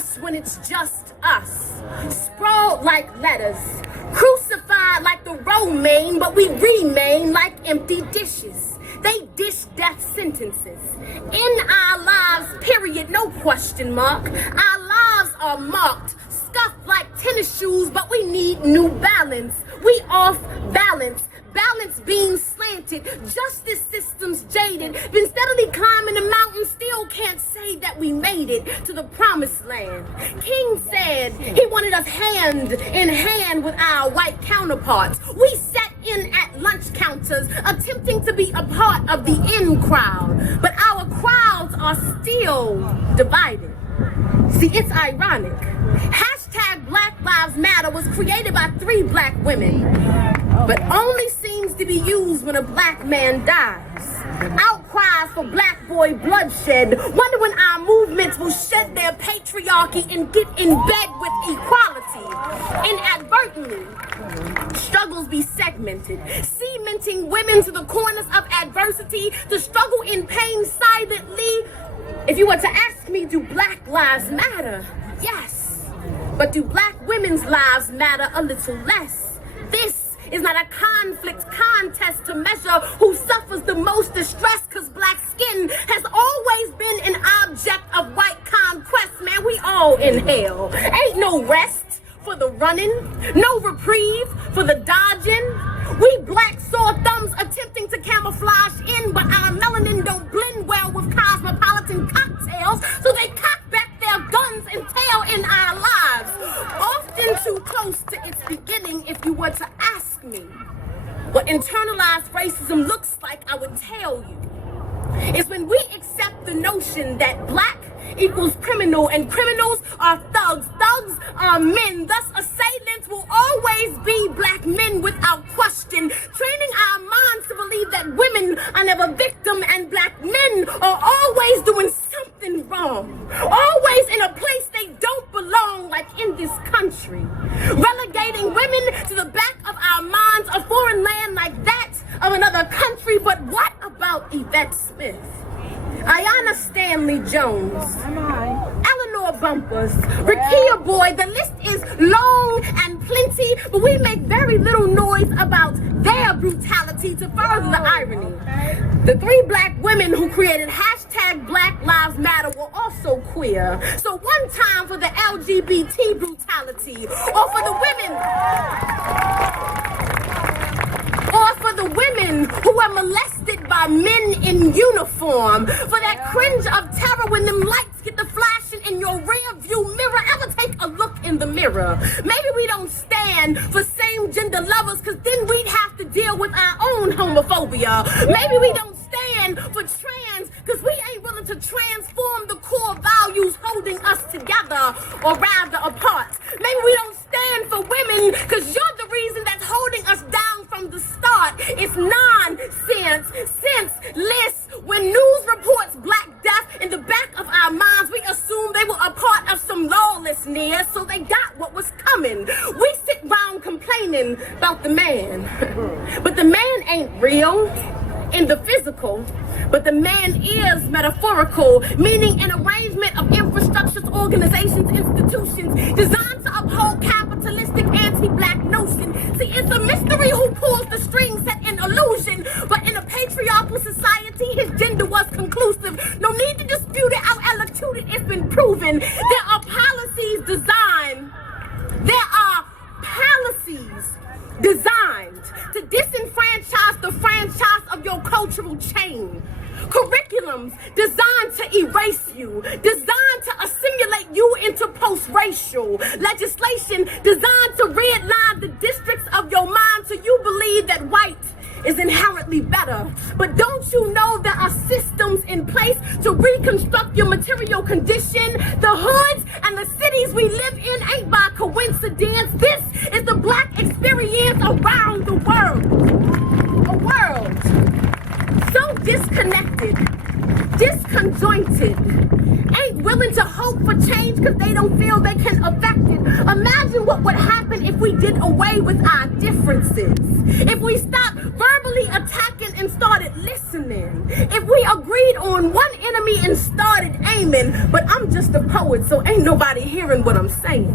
us when it's just us. Sprawled like letters, crucified like the Romaine, but we remain like empty dishes. They dish death sentences. In our lives, period, no question mark. Our lives are marked, scuffed like tennis shoes, but we need new balance. We off balance. Balance being slanted, justice systems jaded, been steadily climbing the mountain, still can't say that we made it to the promised land. King said he wanted us hand in hand with our white counterparts. We sat in at lunch counters, attempting to be a part of the in crowd, but our crowds are still divided. See, it's ironic. Hashtag Black Lives Matter was created by 3 black women, but only seems to be used when a black man dies. Outcries for black boy bloodshed, wonder when our movements will shed their patriarchy and get in bed with equality. Inadvertently, struggles be segmented, cementing women to the corners of adversity, to struggle in pain silently. If you were to ask me, do black lives matter? Yes. But do black women's lives matter a little less? This is not a conflict contest to measure who suffers the most distress, cause black skin has always been an object of white conquest. Man, we all in hell. Ain't no rest for the running, no reprieve for the dodging. We black sore thumbs attempting to camouflage in, but our melanin don't blend well with cosmopolitan cocktails, so they cock back their guns and tail in our lives. Often too close to its beginning. If you were to ask me what internalized racism looks like, I would tell you. It's when we accept the notion that black equals criminal and criminals are thugs. Thugs are men. Thus, assailants will always be black men without question. Training our minds to believe that women are never victim and black men are always doing something wrong. Always in a place they don't belong, like in this country. Relegating women to the back of our minds, a foreign land like that of another country. But what about Yvette Smith? Ayanna Stanley Jones, Eleanor Bumpers, Rakia Boy, the list is long and plenty, but we make very little noise about their brutality. To further the irony, the 3 black women who created hashtag Black Lives Matter were also queer. So one time for the LGBT brutality, or for the women who were molested by men in uniform, for that cringe of terror when them lights get to flashing in your rear view mirror. Ever take a look in the mirror? Maybe we don't stand for same gender lovers, cause then we'd have to deal with our own homophobia. Maybe we don't stand for trans cause we ain't willing to transform the core values holding us together, or rather apart. Maybe we don't stand for women cause you're the reason that's holding us down from the start. It's nonsense, senseless. When news reports black death in the back of our minds, we assume they were a part of some lawlessness, so they got what was coming. We sit round complaining about the man, but the man ain't real in the physical, but the man is metaphorical, meaning an arrangement of infrastructures, organizations, institutions designed to uphold capitalistic anti-black notion. See, it's a mystery who pulls the strings, set in illusion, but in a patriarchal society, his gender was conclusive. No need to dispute it, out electrocuted, it's been proven. There are policies designed to disenfranchise the franchise of your cultural chain. Curriculums designed to erase you, designed to assimilate you into post-racial. Legislation designed to redline the districts of your mind so you believe that white is inherently better. But don't you know there are systems in place to reconstruct your material condition? The hoods and the cities we live in ain't by coincidence. This is the black experience around the world. A world so disconnected, disconjointed, ain't willing to hope for change because they don't feel they can affect it. Imagine what would happen if we did away with our differences. If we stopped verbally attacking and started listening, if we agreed on one enemy and started aiming, but I'm just a poet, so ain't nobody hearing what I'm saying.